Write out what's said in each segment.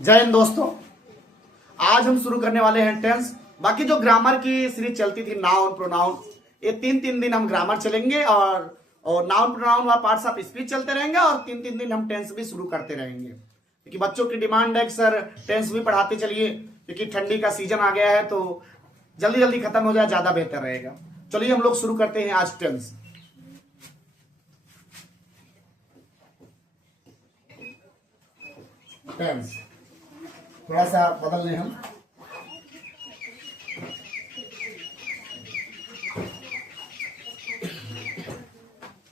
जय हिंद दोस्तों। आज हम शुरू करने वाले हैं टेंस। बाकी जो ग्रामर की सीरीज चलती थी नाउन प्रोनाउन, ये तीन तीन दिन हम ग्रामर चलेंगे और नाउन प्रोनाउन वाला पार्ट्स ऑफ स्पीच चलते रहेंगे और तीन तीन दिन हम टेंस भी शुरू करते रहेंगे, क्योंकि बच्चों की डिमांड है कि सर टेंस भी पढ़ाते चलिए, क्योंकि ठंडी का सीजन आ गया है तो जल्दी जल्दी खत्म हो जाए ज्यादा बेहतर रहेगा। चलिए हम लोग शुरू करते हैं आज टेंस। टेंस थोड़ा सा बदल लें हम।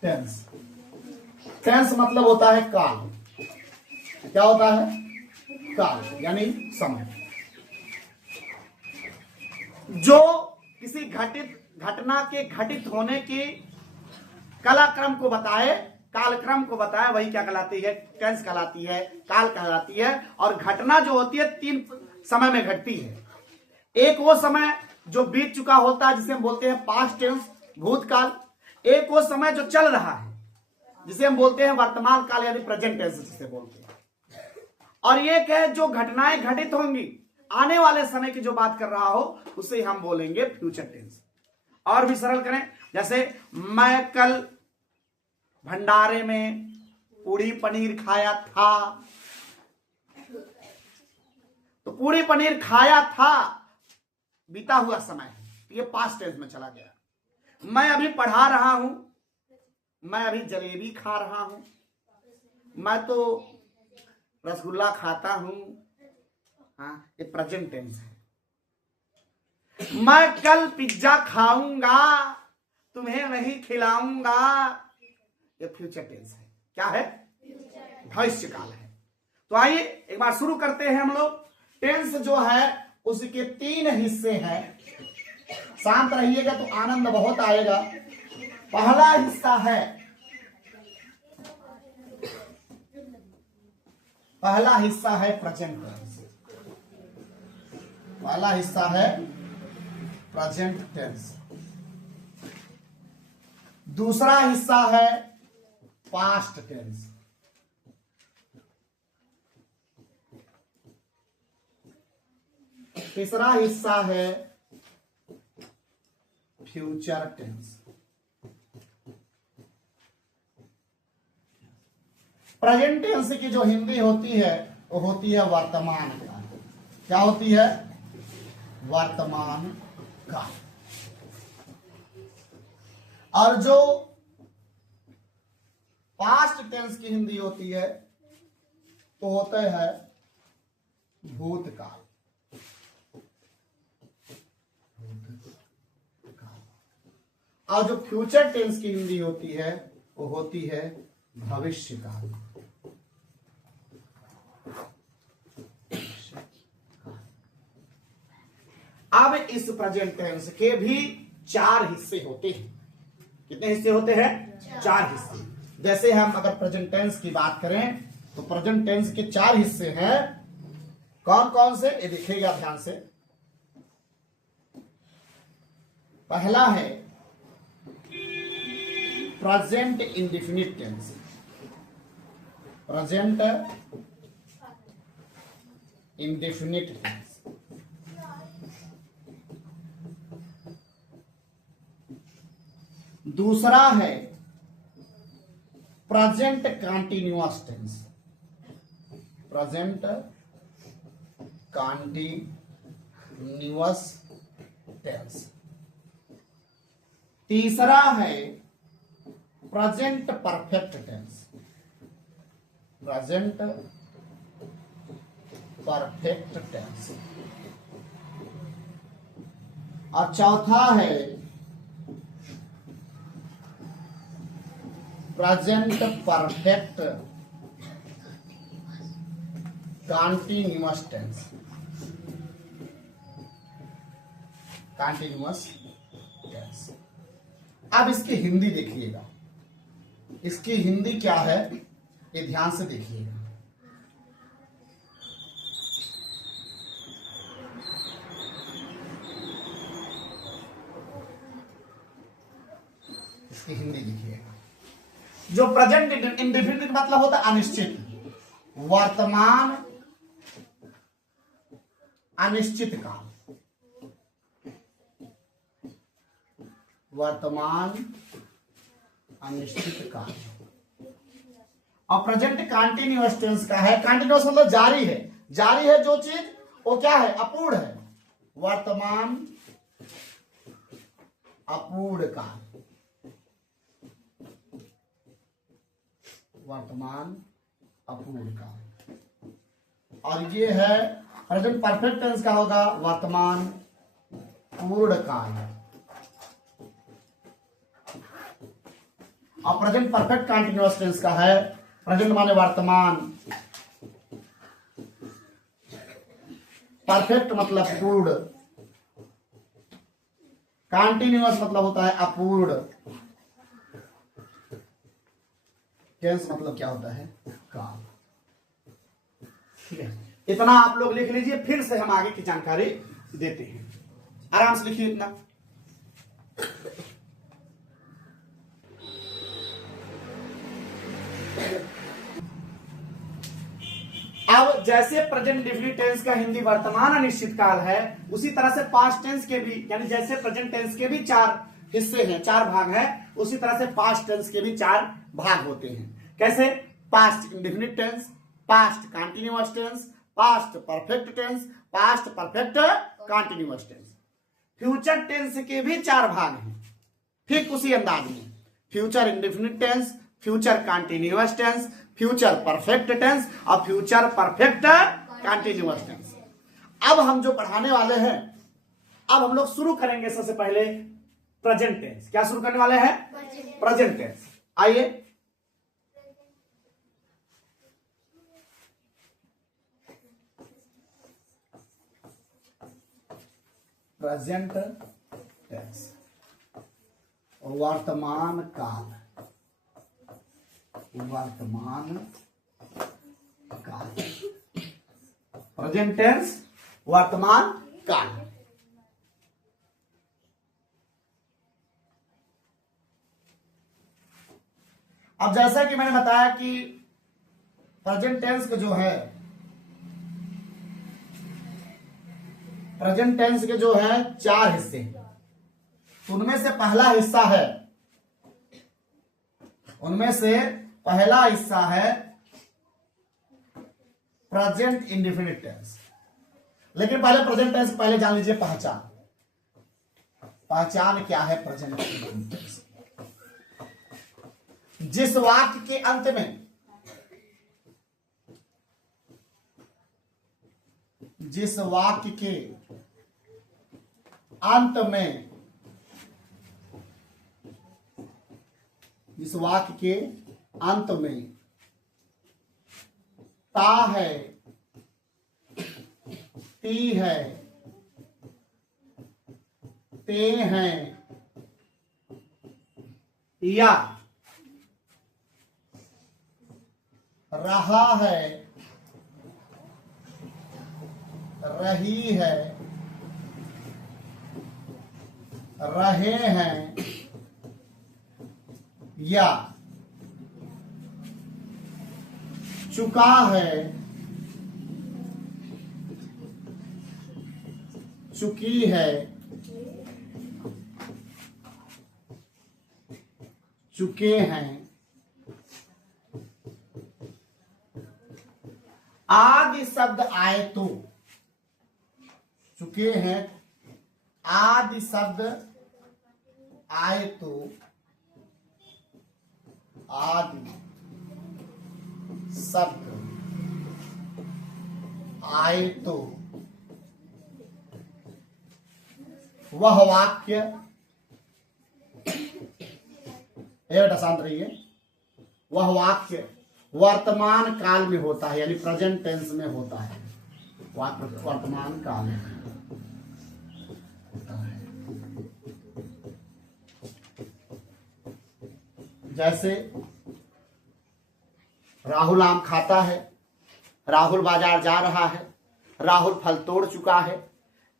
टेंस टेंस मतलब होता है काल। क्या होता है? काल यानी समय। जो किसी घटना के घटित होने की कालक्रम को बताए, कालक्रम को बताए, वही क्या कहलाती है? टेंस कहलाती है, काल कहलाती है। और घटना जो होती है तीन समय में घटती है। एक वो समय जो बीत चुका होता है जिसे हम बोलते हैं पास्ट टेंस, भूतकाल। एक वो समय जो चल रहा है जिसे हम बोलते हैं वर्तमान काल यानी प्रेजेंट टेंस जिसे बोलते हैं। और एक है जो घटनाएं घटित होंगी, आने वाले समय की जो बात कर रहा हो उसे हम बोलेंगे फ्यूचर टेंस। और भी सरल करें, जैसे मैं कल भंडारे में पूड़ी पनीर खाया था, तो पूड़ी पनीर खाया था बीता हुआ समय है, ये पास्ट टेंस में चला गया। मैं अभी पढ़ा रहा हूं, मैं अभी जलेबी खा रहा हूं, मैं तो रसगुल्ला खाता हूं, हाँ ये प्रेजेंट टेंस है। मैं कल पिज्जा खाऊंगा, तुम्हें नहीं खिलाऊंगा, ये फ्यूचर टेंस है। क्या है? भविष्य काल है। तो आइए एक बार शुरू करते हैं हम लोग। टेंस जो है उसके तीन हिस्से हैं। शांत रहिएगा तो आनंद बहुत आएगा। पहला हिस्सा है प्रेजेंट टेंस। पहला हिस्सा है प्रेजेंट टेंस। दूसरा हिस्सा है पास्ट टेंस। तीसरा हिस्सा है फ्यूचर टेंस। प्रेजेंट टेंस की जो हिंदी होती है वो होती है वर्तमान काल। क्या होती है? वर्तमान काल। और जो पास्ट टेंस की हिंदी होती है तो होता है भूतकाल। और जो फ्यूचर टेंस की हिंदी होती है वो होती है भविष्य काल। अब इस प्रेजेंट टेंस के भी चार हिस्से होते हैं। कितने हिस्से होते हैं? चार हिस्से। जैसे हम अगर प्रेजेंट टेंस की बात करें तो प्रेजेंट टेंस के चार हिस्से हैं। कौन कौन से? ये देखिएगा ध्यान से। पहला है present indefinite tense. Present indefinite tense. दूसरा है present continuous tense. Present continuous tense. तीसरा है present perfect tense. Present perfect tense. और चौथा है present perfect continuous tense. Continuous tense. अब इसकी हिंदी देखिएगा। इसकी हिंदी क्या है ये ध्यान से देखिएगा। इसकी हिंदी देखिएगा। जो प्रेजेंट इंडेफिनिट मतलब होता है अनिश्चित, वर्तमान अनिश्चित काल, वर्तमान अनिश्चित काल। और प्रेजेंट कंटीन्यूअस टेंस का है, कंटीन्यूअस मतलब जारी है, जारी है जो चीज वो क्या है, अपूर्ण है, वर्तमान अपूर्ण काल, वर्तमान अपूर्ण काल। और ये है प्रेजेंट परफेक्ट टेंस का होगा वर्तमान पूर्ण काल। और प्रेजेंट परफेक्ट कंटीन्यूअस टेंस का है, प्रेजेंट माने वर्तमान, परफेक्ट मतलब पूर्ण, कंटीन्यूअस मतलब होता है अपूर्ण, टेंस मतलब क्या होता है, काल। ठीक है, इतना आप लोग लिख लीजिए, फिर से हम आगे की जानकारी देते हैं। आराम से लिखिए इतना। अब जैसे प्रेजेंट इंडेफिनिट टेंस का हिंदी वर्तमान अनिश्चित काल है, उसी तरह से पास्ट टेंस के भी, यानी जैसे प्रेजेंट टेंस के भी 4 हिस्से हैं, 4 भाग हैं, उसी तरह से पास्ट टेंस के भी 4 भाग होते हैं। कैसे? Past indefinite tense, past continuous tense, past perfect tense, past perfect continuous tense. Future tense के भी 4 भाग हैं, ठीक उसी अंदाज में, future indefinite tense, future continuous tense, future perfect tense और फ्यूचर परफेक्ट कंटीन्यूअस टेंस। अब हम जो पढ़ाने वाले हैं, अब हम लोग शुरू करेंगे सबसे पहले प्रेजेंट टेंस। क्या शुरू करने वाले हैं? Present tense. आइए, प्रेजेंट टेंस, वर्तमान काल, वर्तमान काल, प्रेजेंट टेंस, वर्तमान काल। अब जैसा कि मैंने बताया कि प्रेजेंट टेंस के जो है, प्रेजेंट टेंस के जो है 4 हिस्से, उनमें से पहला हिस्सा है, उनमें से पहला हिस्सा है प्रेजेंट इंडेफिनिट टेंस। लेकिन पहले प्रेजेंट टेंस पहले जान लीजिए पहचान। पहचान क्या है प्रेजेंट इंडेफिनिट टेंस? जिस वाक्य के अंत में, जिस वाक्य के अंत में, जिस वाक्य के अंत में ता है, ती है, ते हैं या रहा है, रही है, रहे हैं या चुका है, चुकी है, चुके हैं आदि शब्द आए तो, चुके हैं आदि शब्द आए तो, आदि शब्द आए तो वह वाक्य, बेटा शांत रहिए, वह वाक्य वर्तमान काल में होता है, यानी प्रेजेंट टेंस में होता है, वर्तमान काल में होता है। जैसे राहुल आम खाता है, राहुल बाजार जा रहा है, राहुल फल तोड़ चुका है,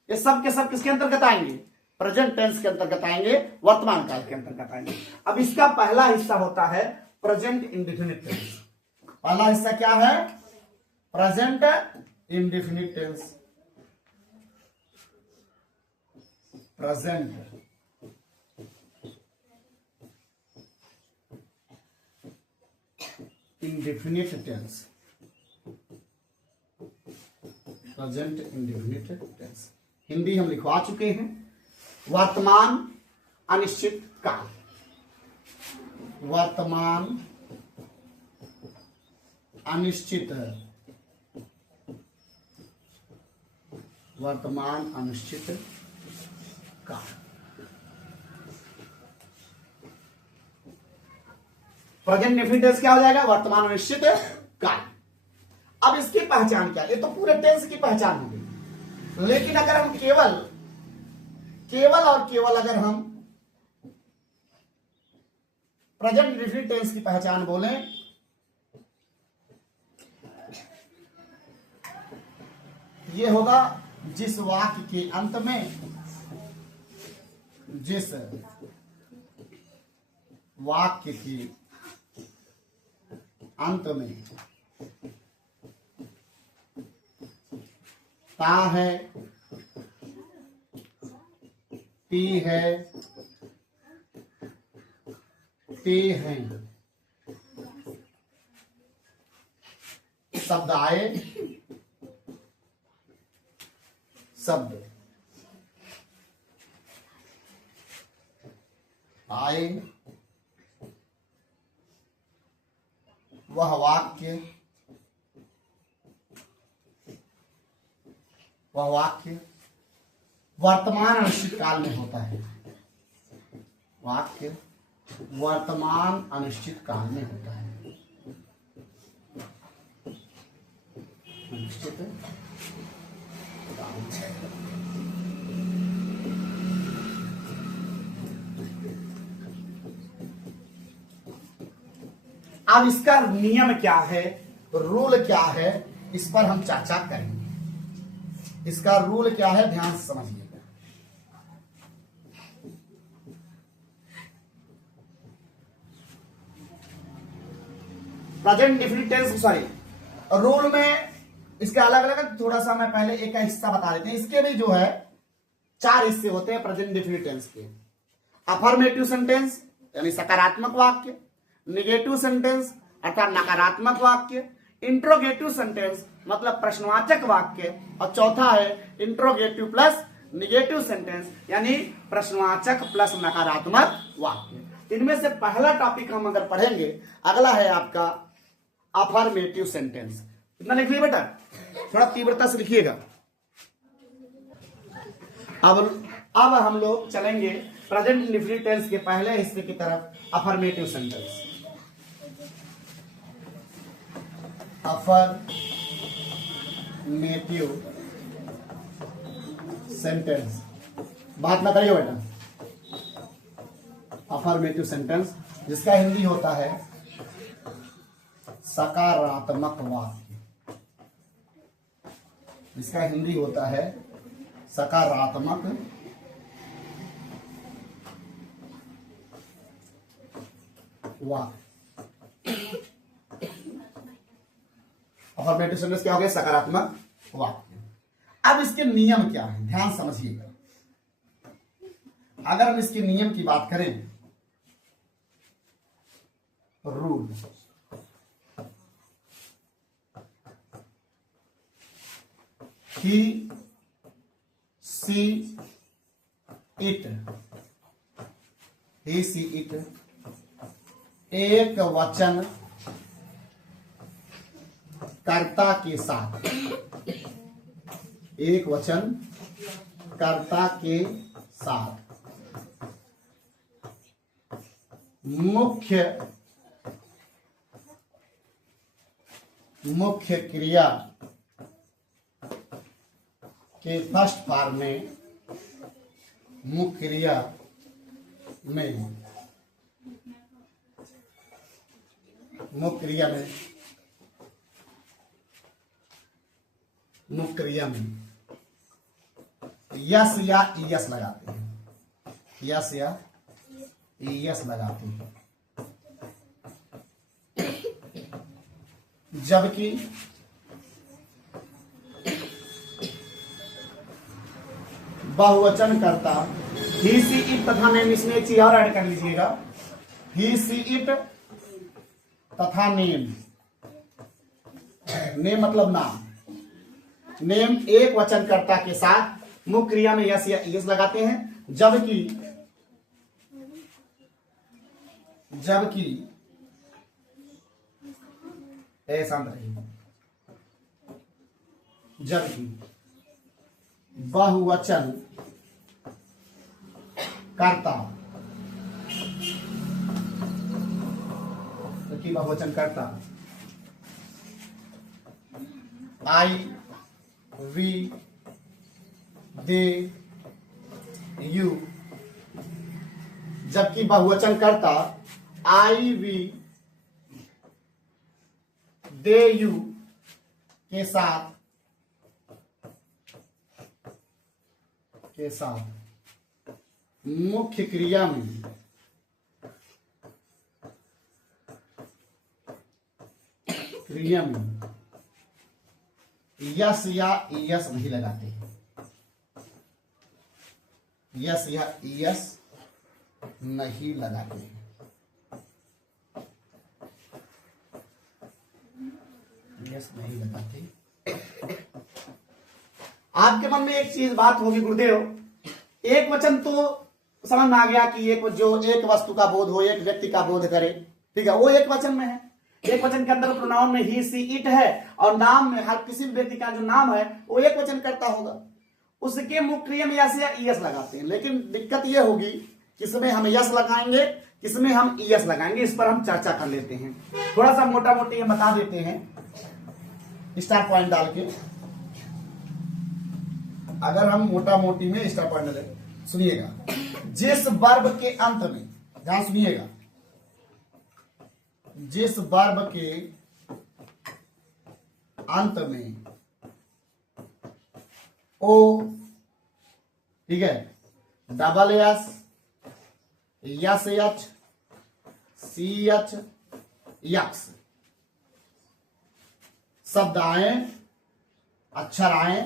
ये सब के सब किसके अंतर्गत आएंगे? प्रेजेंट टेंस के अंतर्गत आएंगे, वर्तमान काल के अंतर्गत आएंगे। अब इसका पहला हिस्सा होता है प्रेजेंट इंडेफिनिट टेंस। पहला हिस्सा क्या है? Present indefinite tense. Present indefinite tense, present indefinite tense. Hindi हम लिखवा चुके हैं। वर्तमान अनिश्चित काल, वर्तमान अनिश्चित, वर्तमान अनिश्चित काल। प्रेजेंट इंडेफिनिट टेंस क्या हो जाएगा? वर्तमान अनिश्चित काल। अब इसकी पहचान क्या? ये तो पूरे टेंस की पहचान हो गई, लेकिन अगर हम केवल और केवल अगर हम प्रेजेंट इंडेफिनिट टेंस की पहचान बोलें, ये होगा जिस वाक्य के अंत में, जिस वाक्य के अंत में ता है, ती है, ते हैं शब्द आए, शब्द आए, वह वाक्य वर्तमान अनिश्चित काल में होता है। वाक्य वर्तमान अनिश्चित काल में होता है। अनिश्चित अब इसका नियम क्या है, रूल क्या है, इस पर हम चर्चा करेंगे। इसका रूल क्या है, ध्यान से समझिएगा। Present indefinite tense, sorry, rule में इसके अलग अलग, थोड़ा सा मैं पहले एक का हिस्सा बता देते हैं। इसके भी जो है 4 हिस्से होते हैं प्रेजेंट इंडेफिनिट टेंस के। अफर्मेटिव सेंटेंस यानी सकारात्मक वाक्य, निगेटिव सेंटेंस अर्थात नकारात्मक वाक्य, इंट्रोगेटिव सेंटेंस मतलब प्रश्नवाचक वाक्य, और चौथा है इंट्रोगेटिव प्लस निगेटिव सेंटेंस यानी प्रश्नवाचक प्लस नकारात्मक वाक्य। इनमें से पहला टॉपिक हम अगर पढ़ेंगे, अगला है आपका अफर्मेटिव सेंटेंस। इतना लिख लिया बेटा, थोड़ा तीव्रता से लिखिएगा। अब हम लोग चलेंगे प्रेजेंट इंडेफिनिट टेंस के पहले हिस्से की तरफ, अफर्मेटिव सेंटेंस। अफर्मेटिव सेंटेंस, बात ना करिए बेटा। अफर्मेटिव सेंटेंस जिसका हिंदी होता है सकारात्मक वाक्य, जिसका हिंदी होता है सकारात्मक वाक्य। अफर्मेटिव सेंटेंस क्या हो गया? सकारात्मक वाक्य। अब इसके नियम क्या है, ध्यान समझिएगा। अगर हम इसके नियम की बात करें, rule, he see it, he see it, एक वचन कर्ता के साथ, एक वचन कर्ता के साथ मुख्य क्रिया के फर्स्ट फॉर्म में, मुख्य क्रिया में, मुख्य क्रिया में यस या ईएस लगाते हैं, यस या ईएस लगाते हैं। जबकि बहुवचन कर्ता ही सी इट तथा नेम, इसमें एक चीज और ऐड कर लीजिएगा, ही सी इट तथा नेम। नेम मतलब नाम। नेम एक वचनकर्ता के साथ मुख्य क्रिया में यस या यस लगाते हैं, जबकि ऐसा नहीं, जबकि बहुवचन कर्ता, जबकि बहुवचन कर्ता आई, वी, दे, यू, जबकि बहुवचन कर्ता आई, वी, दे, यू के साथ मुख्य क्रिया में यस या यस नहीं लगाते हैं, यस या यस नहीं लगाते हैं। यस नहीं लगाते। आपके मन में एक चीज बात होगी गुरुदेव, एक वचन तो समझ में आ गया कि एक जो एक वस्तु का बोध हो, एक व्यक्ति का बोध करे, ठीक है, वो एक वचन में है। एक वचन के अंदर प्रोनाउन में ही सी इट है और नाम में हर किसी व्यक्ति का जो नाम है वो एक वचन करता होगा, उसके मुख्य क्रिया में यस या यस लगाते हैं। लेकिन दिक्कत ये होगी किसमें हम यस लगाएंगे, किसमें हम ईएस लगाएंगे, इस पर हम चर्चा कर लेते हैं। थोड़ा सा मोटा मोटी ये बता देते हैं स्टार पॉइंट डाल के। अगर हम मोटा मोटी में स्टार पॉइंट डालें, सुनिएगा, जिस वर्ब के अंत में, ध्यान सुनिएगा, जिस वर्ब के अंत में ओ, ठीक है, double S, S H, C H, X शब्द आए, अक्षर आए,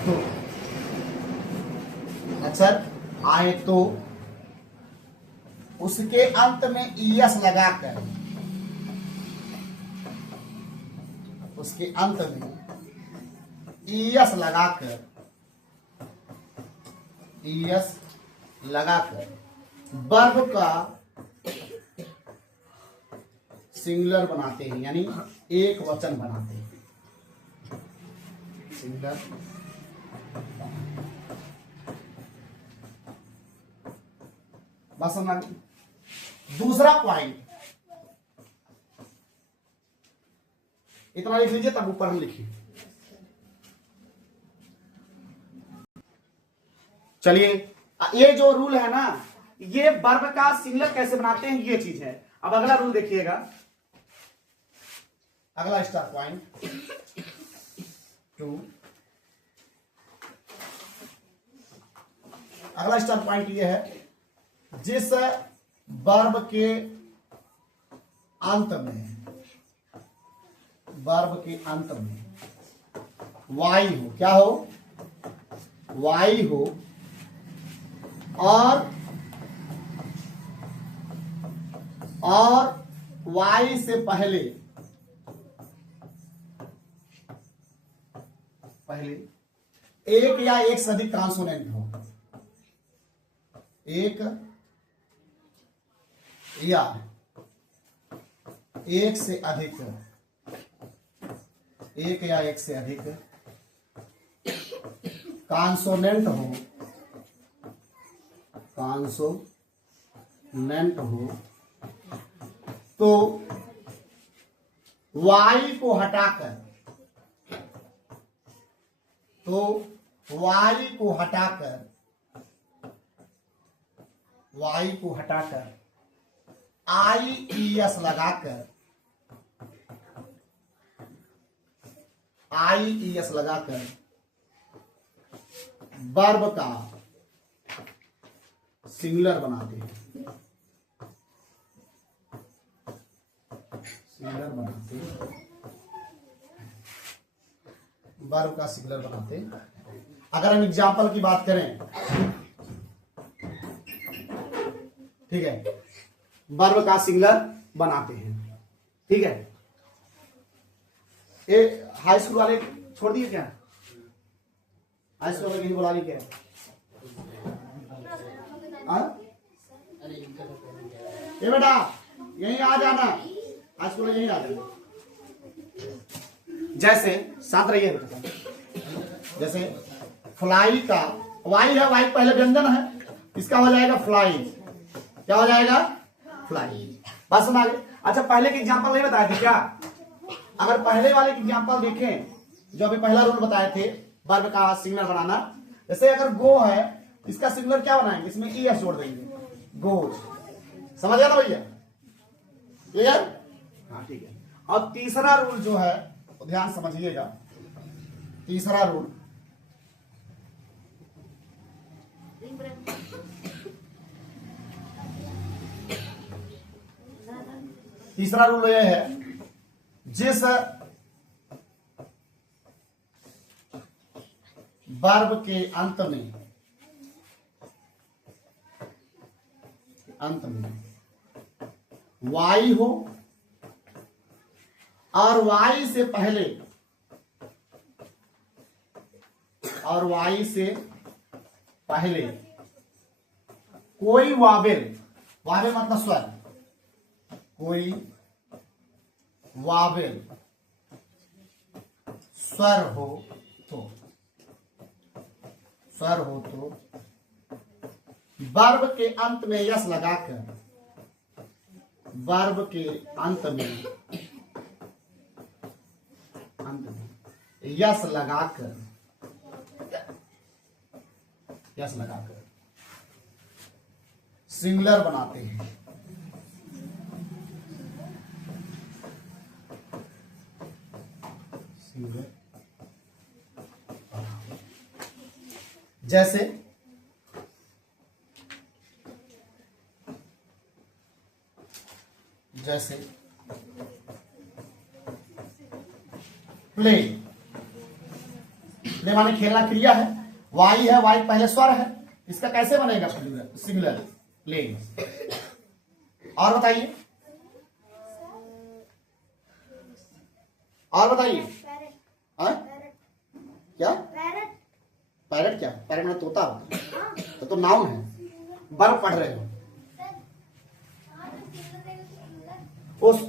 तो अक्षर आए तो उसके अंत में ईएस लगाकर, उसके अंत में ईएस लगाकर वर्ब का सिंगुलर बनाते हैं, यानी एक वचन बनाते हैं। सिंगुलर बस समझ। दूसरा पॉइंट इतना लिख लीजिए, तब ऊपर हम लिखिए। चलिए, ये जो रूल है ना, ये वर्ब का सिंगुलर कैसे बनाते हैं ये चीज है। अब अगला रूल देखिएगा, अगला स्टार पॉइंट 2, अगला स्टार पॉइंट ये है, जिस वर्ब के अंत में वाई हो, क्या हो, वाई हो, और वाई से पहले एक या एक से अधिक कॉन्सोनेंट हो, एक या एक से अधिक कॉन्सोनेंट हो, तो वाई को हटाकर, आई ईएस लगाकर वर्ब का सिंगुलर बनाते हैं, वर्ब का सिंगुलर बनाते हैं। अगर हम एग्जाम्पल की बात करें, ठीक है, वर्ब का सिंगुलर बनाते हैं। ठीक है, ये हाई स्कूल वाले छोड़ दिए क्या? हाई स्कूल वाले कहीं बुला ली क्या? ये बेटा यहीं आ जाना, हाई स्कूल यहीं आ जाना। जैसे साथ रहिए बेटा, जैसे फ्लाई का वाई है, वाई पहले व्यंजन है, इसका हो जाएगा फ्लाई। क्या हो जाएगा? फ्लाई। बात सुना? अच्छा, पहले के एग्जांपल नहीं बताए थे क्या? अगर पहले वाले के एग्जांपल देखें, जो अभी पहला रूल बताए थे वर्ब का सिंगुलर बनाना, जैसे अगर गो है, इसका सिंगुलर क्या बनाएंगे? इसमें ई एस जोड़ देंगे, गोज। समझ गया ना भैया? क्लियर? हाँ ठीक है। और तीसरा रूल जो है, ध्यान समझिएगा, तीसरा रूल, तीसरा रूल यह है, जिस वर्ब के अंत में वाई हो और वाई से पहले कोई वावेल मतलब स्वर, कोई वावेल स्वर हो तो वर्ब के अंत में यस लगाकर, वर्ब के अंत में यस लगाकर सिंगुलर बनाते हैं। जैसे प्ले माने खेलना क्रिया है, वाई है, वाई पहले स्वर है, इसका कैसे बनेगा सिंगुलर? प्ले। और बताइए, क्या? पैरट क्या? पैरट में तोता होता है, तो नाउन है। वर्ब पढ़ रहे हो उस,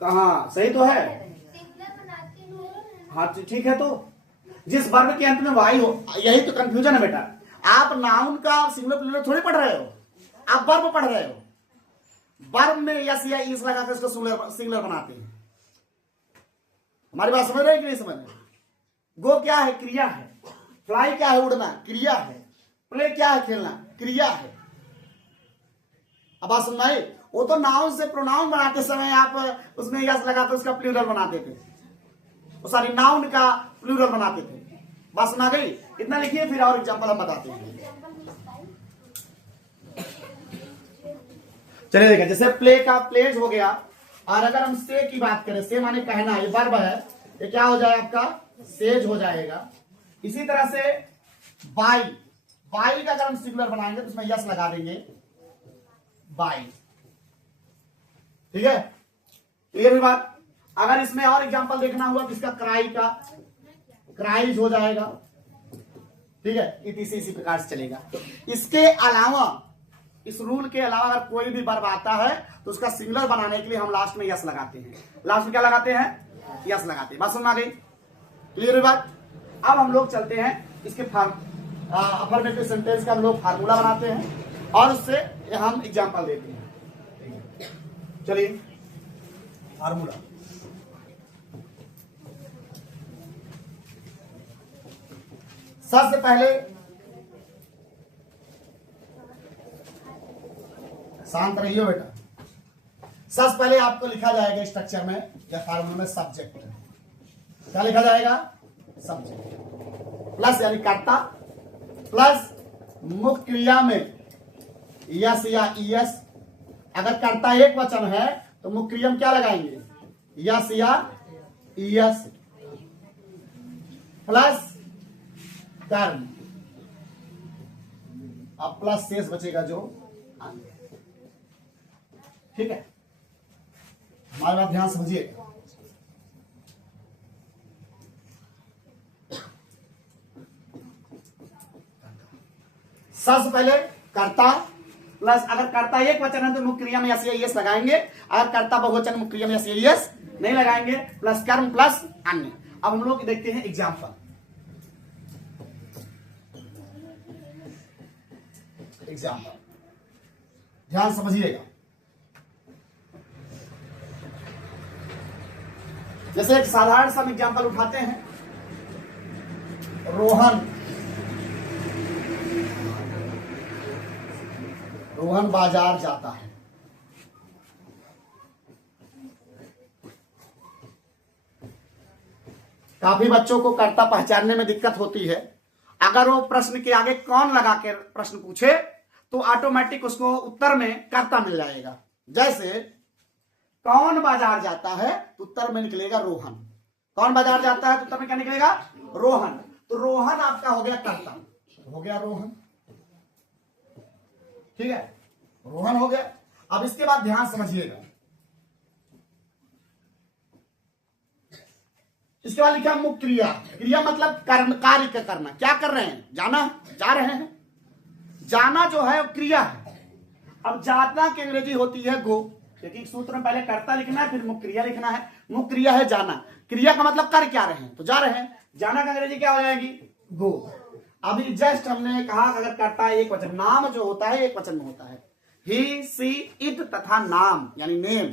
कहाँ सही तो है? हाँ ठीक है, तो जिस वर्ब के अंत में वाई हो, यही तो कंफ्यूजन है बेटा। आप नाउन का सिंगुलर प्लूरल थोड़ी पढ़ रहे हो, आप वर्ब पढ़ रहे हो। वर्ब में यस या इस लगाकर इसको सिंगुलर बनाते हैं। हमारी बात समझ रहे हैं कि नहीं समझ रहे? गो क्या है? क्रिया है। फ्लाई क्या है? उड़ना, क्रिया है। प्ले क्या है? खेलना, क्रिया है। अब बात समझाई? वो तो नाउन से प्रोनाउन बनाते समय आप उसमें यस लगाकर उसका प्लूरल बनाते थे, सॉरी नाउन का प्लूरल बनाते थे। बात सुना गई? इतना लिखिए, फिर और एग्जांपल हम बताते हैं। चलिए देखिए, जैसे प्ले का प्लेज हो गया, और अगर हम से की बात करें, से माने कहना, ये वर्ब है, ये क्या हो जाएगा आपका? सेज हो जाएगा। इसी तरह से बाई का अगर हम सिंगुलर बनाएंगे तो उसमें यस लगा देंगे, बाई। ठीक है, क्लियर हुई बात? अगर इसमें और एग्जांपल देखना हुआ तो इसका क्राई का क्राइज हो जाएगा। ठीक है, इसी प्रकार से चलेगा। इसके अलावा, इस रूल के अलावा अगर कोई भी वर्ब आता है तो उसका सिंगुलर बनाने के लिए हम लास्ट में यस लगाते हैं। लास्ट में क्या लगाते हैं? यस लगाते हैं। बात समझ आ गई? क्लियर हुई बात? अब हम लोग चलते हैं इसके अफर्मेटिव सेंटेंस का हम लोग फार्मूला बनाते हैं और उससे हम एग्जांपल देते हैं। चलिए फार्मूला, सबसे पहले शांत रहिए बेटा। सबसे पहले आपको लिखा जाएगा स्ट्रक्चर में या फार्मूला में सब्जेक्ट। क्या लिखा जाएगा? सब्जेक्ट प्लस यानी कर्ता प्लस मुख्य क्रिया में यस या ईएस। अगर कर्ता एक वचन है तो मुख्य क्रिया में क्या लगाएंगे? यस या ईएस। प्लस कर्म, अब प्लस शेष बचेगा जो अन्य। ठीक है, हमारी बात ध्यान समझिए। सबसे पहले कर्ता प्लस, अगर कर्ता एक वचन है तो मुख्य क्रिया में यस या यस लगाएंगे, अगर कर्ता बहुवचन मुख्य क्रिया में यस या यस नहीं लगाएंगे, प्लस कर्म प्लस अन्य। अब हम लोग देखते हैं एग्जाम्पल। ध्यान समझिएगा। जैसे एक साधारण सा एग्जाम्पल उठाते हैं, रोहन बाजार जाता है। काफी बच्चों को कर्ता पहचानने में दिक्कत होती है। अगर वो प्रश्न के आगे कौन लगा के प्रश्न पूछे तो ऑटोमेटिक उसको उत्तर में कर्ता मिल जाएगा। जैसे कौन बाजार जाता है तो उत्तर में निकलेगा रोहन। कौन बाजार जाता है तो उत्तर में क्या निकलेगा? रोहन। तो रोहन आपका हो गया कर्ता, हो गया रोहन। ठीक है, रोहन हो गया। अब इसके बाद ध्यान समझिएगा, इसके बाद लिखा मुख्य क्रिया। क्रिया मतलब कर्म, कार्य का करना। क्या कर रहे हैं? जाना, जा रहे हैं। जाना जो है वो क्रिया है। अब जाना की अंग्रेजी होती है गो, क्योंकि सूत्र में पहले कर्ता लिखना है फिर मुख्य क्रिया लिखना है। मुख्य क्रिया है जाना, क्रिया का मतलब कर क्या रहे हैं तो जा रहे हैं। जाना का अंग्रेजी क्या हो जाएगी? गो। अभी जस्ट हमने कहा अगर कर्ता एक वचन, नाम जो होता है एक वचन में होता है। ही, सी, इट तथा नाम यानी नेम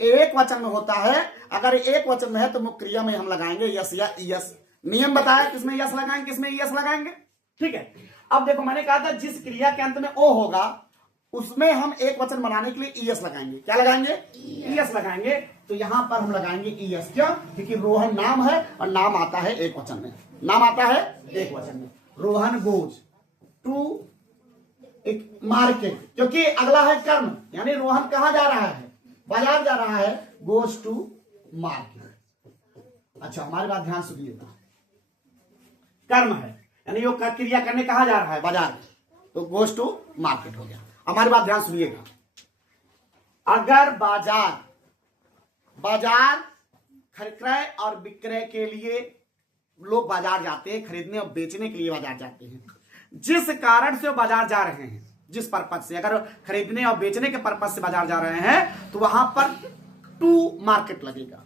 एक वचन में होता है। अगर एक वचन में है तो मुख्य क्रिया में हम लगाएंगे यस या यस। नियम बताया किसमें यस लगाएंगे किसमें यस लगाएंगे। ठीक है, अब देखो मैंने कहा था जिस क्रिया के अंत में ओ होगा उसमें हम एक वचन बनाने के लिए ईएस लगाएंगे। क्या लगाएंगे? ईएस लगाएंगे। तो यहां पर हम लगाएंगे ईएस। क्यों? क्योंकि रोहन नाम है और नाम आता है एक वचन में। नाम आता है एक वचन में। रोहन गोज टू एक मार्केट, क्योंकि अगला है कर्म, यानी रोहन कहां जा रहा है? बाजार जा रहा है। Goes to market. अच्छा, हमारी बात ध्यान सुनिएगा। कर्म है यानी वो क्रिया करने कहां जा रहा है? बाजार, तो गोज टू मार्केट हो गया। हमारी बात ध्यान सुनिएगा। अगर बाजार क्रय और विक्रय के लिए लोग बाजार जाते हैं, खरीदने और बेचने के लिए बाजार जाते हैं। जिस कारण से वो बाजार जा रहे हैं, जिस पर्पज से, अगर खरीदने और बेचने के पर्पज से बाजार जा रहे हैं तो वहां पर टू मार्केट लगेगा।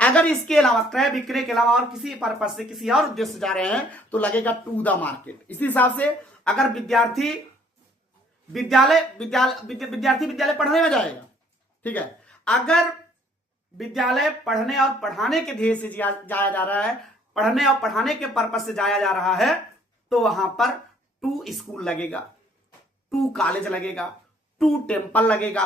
अगर इसके अलावा क्रय विक्रय के अलावा और किसी पर्पज से किसी और उद्देश्य से जा रहे हैं तो लगेगा टू द मार्केट। इसी हिसाब से अगर विद्यार्थी विद्यालय पढ़ने में जाएगा, ठीक है, अगर विद्यालय पढ़ने और पढ़ाने के ध्येय से जाया जा रहा है, पढ़ने और पढ़ाने के पर्पज से जाया जा रहा है, तो वहां पर टू स्कूल लगेगा, टू कॉलेज लगेगा, टू टेम्पल लगेगा,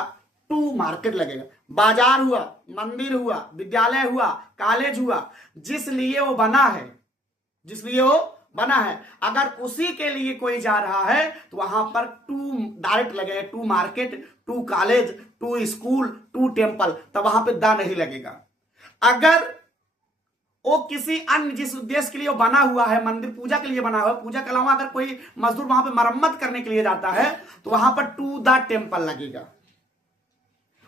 टू मार्केट लगेगा। बाजार हुआ, मंदिर हुआ, विद्यालय हुआ, कॉलेज हुआ, जिस लिए वो बना है, अगर उसी के लिए कोई जा रहा है तो वहां पर टू डायरेक्ट लगेगा। To market, to college, to school, to temple, तब वहां पे दा नहीं लगेगा। अगर वो किसी अन्य जिस उद्देश्य के लिए वो बना हुआ है, मंदिर पूजा के लिए बना हुआ है, पूजा के अलावा अगर कोई मजदूर वहां पे मरम्मत करने के लिए जाता है तो वहां पर टू द टेम्पल लगेगा।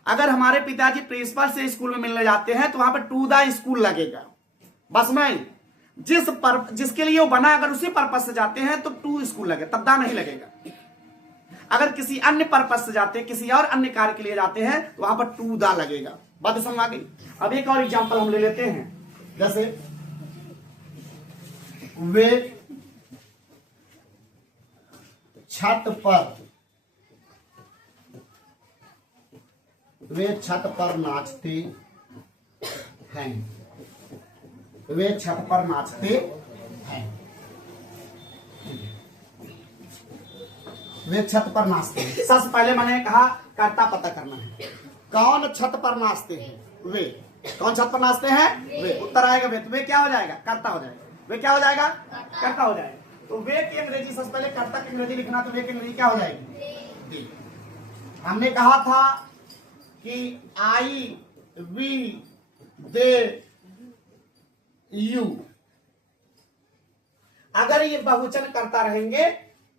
अगर हमारे पिताजी प्रिंसिपल से स्कूल में मिलने जाते हैं तो वहां पर टू द स्कूल लगेगा। बस में जिसके लिए वो बना, अगर उसी पर्पज से जाते हैं तो टू स्कूल लगे, तब दा नहीं लगेगा। अगर किसी अन्य पर्पज से जाते हैं, किसी और अन्य कार्य के लिए जाते हैं तो वहां पर टू दा लगेगा। बात समझ आ गई? अब एक और एग्जांपल हम ले लेते हैं। जैसे वे छत पर नाचते हैं। वे छत पर नाचते हैं। वे छत पर नाचते हैं। सबसे पहले मैंने कहा कर्ता पता करना है। कौन छत पर नाचते हैं? वे। कौन छत पर नाचते हैं? वे। उत्तर आएगा वे। तो वे क्या हो जाएगा? कर्ता हो जाएगा। वे क्या हो जाएगा? कर्ता हो जाएगा। तो वे की अंग्रेजी, सबसे पहले कर्ता की अंग्रेजी लिखना, तो वे की अंग्रेजी क्या हो जाएगी? हमने कहा था कि आई, वी, दे, यू, अगर ये बहुवचन करता रहेंगे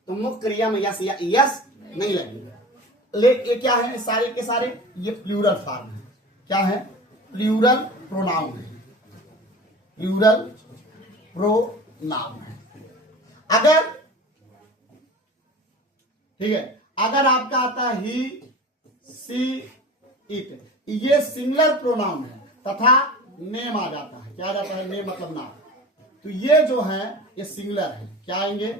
तो मुख्य क्रिया में यस या यस नहीं लगेगा। ये क्या है, सारे के सारे ये प्लूरल फॉर्म है। क्या है? प्लूरल प्रोनाउन है, प्लूरल प्रोनाउन है। अगर ठीक है, अगर आपका आता है ही, सी, इट, ये सिंगुलर प्रोनाउन है तथा नेम आ जाता है। क्या आ जाता है? नेम मतलब नाम। तो ये जो है ये सिंगुलर है। क्या आएंगे?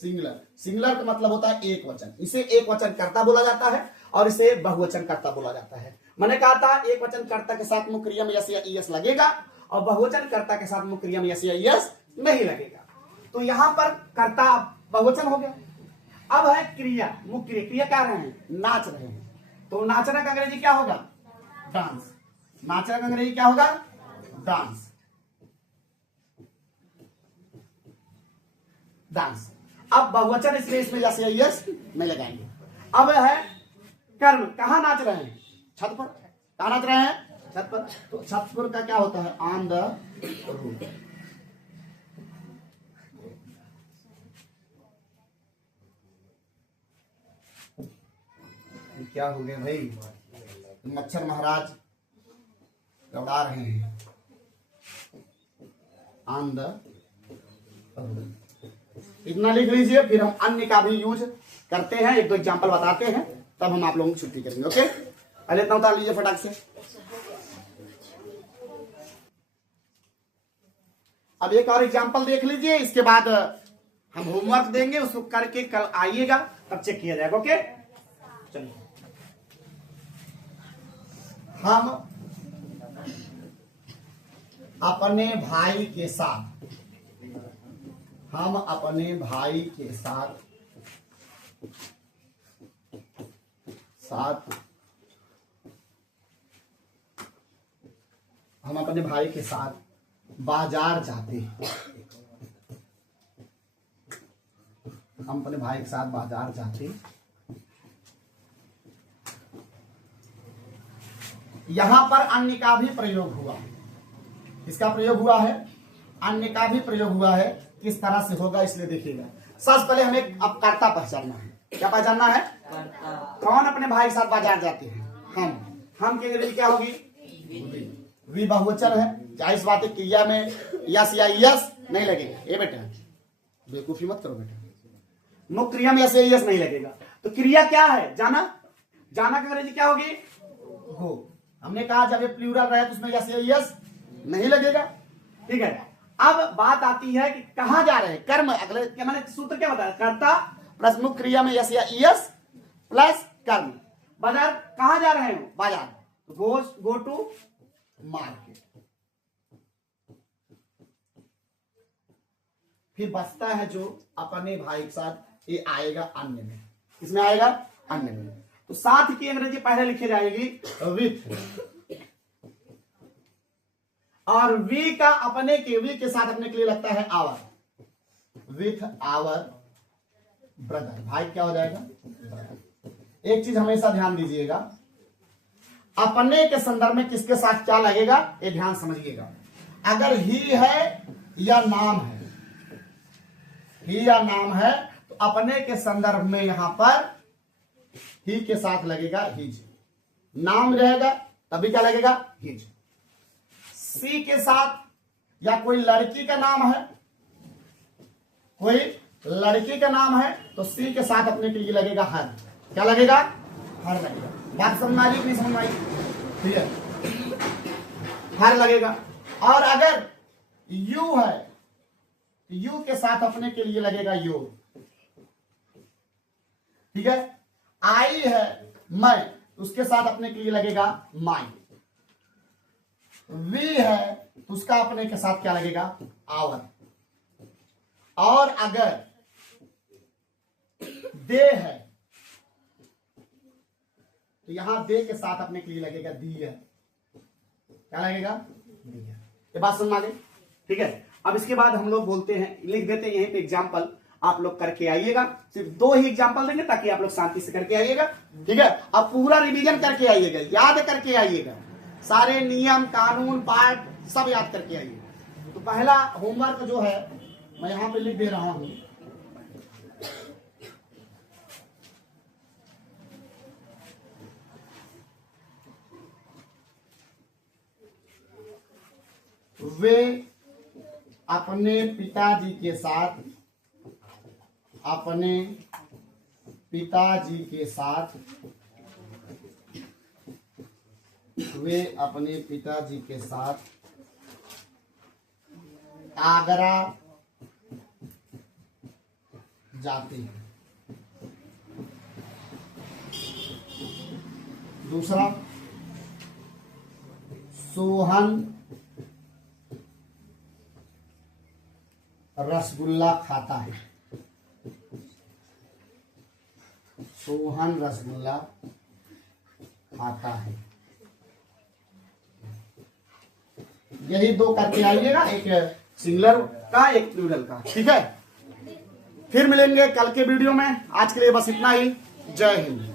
सिंगुलर। सिंगुलर का मतलब होता है एक वचन। इसे एक वचन कर्ता बोला जाता है और इसे बहुवचन कर्ता बोला जाता है। मैंने कहा था एक वचन कर्ता के साथ मुख्य क्रिया में यस या ईएस लगेगा और बहुवचन कर्ता के साथ मुख्य क्रिया में यस या ईएस नहीं लगेगा। तो यहां पर कर्ता बहुवचन हो गया। अब है क्रिया, मुख्य क्रिया। क्रिया क्या रहे हैं? नाच रहे हैं। तो नाचना का अंग्रेजी क्या होगा? डांस। नाचना का अंग्रेजी क्या होगा? डांस। डांस। अब बहुवचन इसलिए इसमें यस या यस नहीं लगाएंगे। अब है कर्म। कहां नाच रहे हैं? छत पर। कहां नाच रहे हैं? छत पर। तो छत पर का क्या होता है? On the roof. क्या हो गया भाई? मच्छर महाराज दौड़ा रहे हैं। ऑन द रूफ, इतना लिख लीजिए। फिर हम अन्य का भी यूज करते हैं, एक दो एग्जांपल बताते हैं, तब हम आप लोगों की छुट्टी करेंगे। ओके, पहले इतना उतार लीजिए फटाक से। अब एक और एग्जांपल देख लीजिए, इसके बाद हम होमवर्क देंगे, उसको करके कल आइएगा, तब चेक किया जाएगा। ओके, चलिए। हम अपने भाई के साथ हम अपने भाई के साथ हम अपने भाई के साथ बाजार जाते हैं। हम अपने भाई के साथ बाजार जाते। यहां पर अन्य का भी प्रयोग हुआ। इसका प्रयोग हुआ है, अन्य का भी प्रयोग हुआ है। किस तरह से होगा इसलिए देखिएगा। सबसे पहले हमें अब कर्ता पहचानना है। क्या पहचानना है? कौन अपने भाई के साथ बाजार जाते हैं? हम के अंग्रेजी क्या होगी? वी बहुवचन है। जाहिर बात है क्रिया में यस या यस नहीं लगेगा। ये बेटा बेवकूफी मत करो बेटा, मुख्य क्रिया में यस या यस नहीं लगेगा। तो क्रिया क्या है? जाना। जाना का अंग्रेजी क्या होगी? हो। हमने कहा जब ये प्लूरल रहे तो उसमें यस या यस नहीं लगेगा। ठीक है, अब बात आती है कि कहां जा रहे हैं। कर्म, अगले क्या मैंने सूत्र क्या बताया? कर्ता प्लस मुख्य क्रिया में यस या यस प्लस कर्म। बाजार कहां जा रहे हैं? बाजार। Go to market. फिर बचता है जो अपने भाई के साथ, ये आएगा अन्य में। किसमें आएगा? अन्य में। तो साथ की अंग्रेजी पहले लिखी जाएगी विथ, और वी का अपने के, वी के साथ अपने के लिए लगता है आवर। With our brother. भाई क्या हो जाएगा? एक चीज हमेशा ध्यान दीजिएगा, अपने के संदर्भ में किसके साथ क्या लगेगा ये ध्यान समझिएगा। अगर ही है या नाम है, ही या नाम है, तो अपने के संदर्भ में यहां पर ही के साथ लगेगा हिज। नाम रहेगा तभी क्या लगेगा? हिज। सी के साथ या कोई लड़की का नाम है, कोई लड़की का नाम है, तो सी के साथ अपने के लिए लगेगा हर। क्या लगेगा? हर लगेगा। बात समझ आई कि नहीं समझ आई? ठीक है, हर लगेगा। और अगर यू है, यू के साथ अपने के लिए लगेगा यो। ठीक है, आई है मैं, उसके साथ अपने के लिए लगेगा माई। वी है, उसका अपने के साथ क्या लगेगा? आवर। और अगर दे है तो यहां दे के साथ अपने के लिए लगेगा दी है। क्या लगेगा? दी है। ये बात समझ आ गई? ठीक है, अब इसके बाद हम लोग बोलते हैं, लिख देते हैं यहीं पे एग्जाम्पल, आप लोग करके आइएगा। सिर्फ 2 ही एग्जाम्पल देंगे ताकि आप लोग शांति से करके आइएगा। ठीक है, अब पूरा रिवीजन करके आइएगा, याद करके आइएगा, सारे नियम कानून पाठ सब याद करके आइएगा। तो पहला होमवर्क जो है मैं यहां पे लिख दे रहा हूं। वे अपने पिताजी के साथ वे अपने पिताजी के साथ आगरा जाते हैं। दूसरा, सोहन रसगुल्ला खाता है। सोहन रसगुल्ला खाता है। यही दो करके आइएगा, एक सिंगुलर का एक प्लूरल का, ठीक है। फिर मिलेंगे कल के वीडियो में। आज के लिए बस इतना ही। जय हिंद।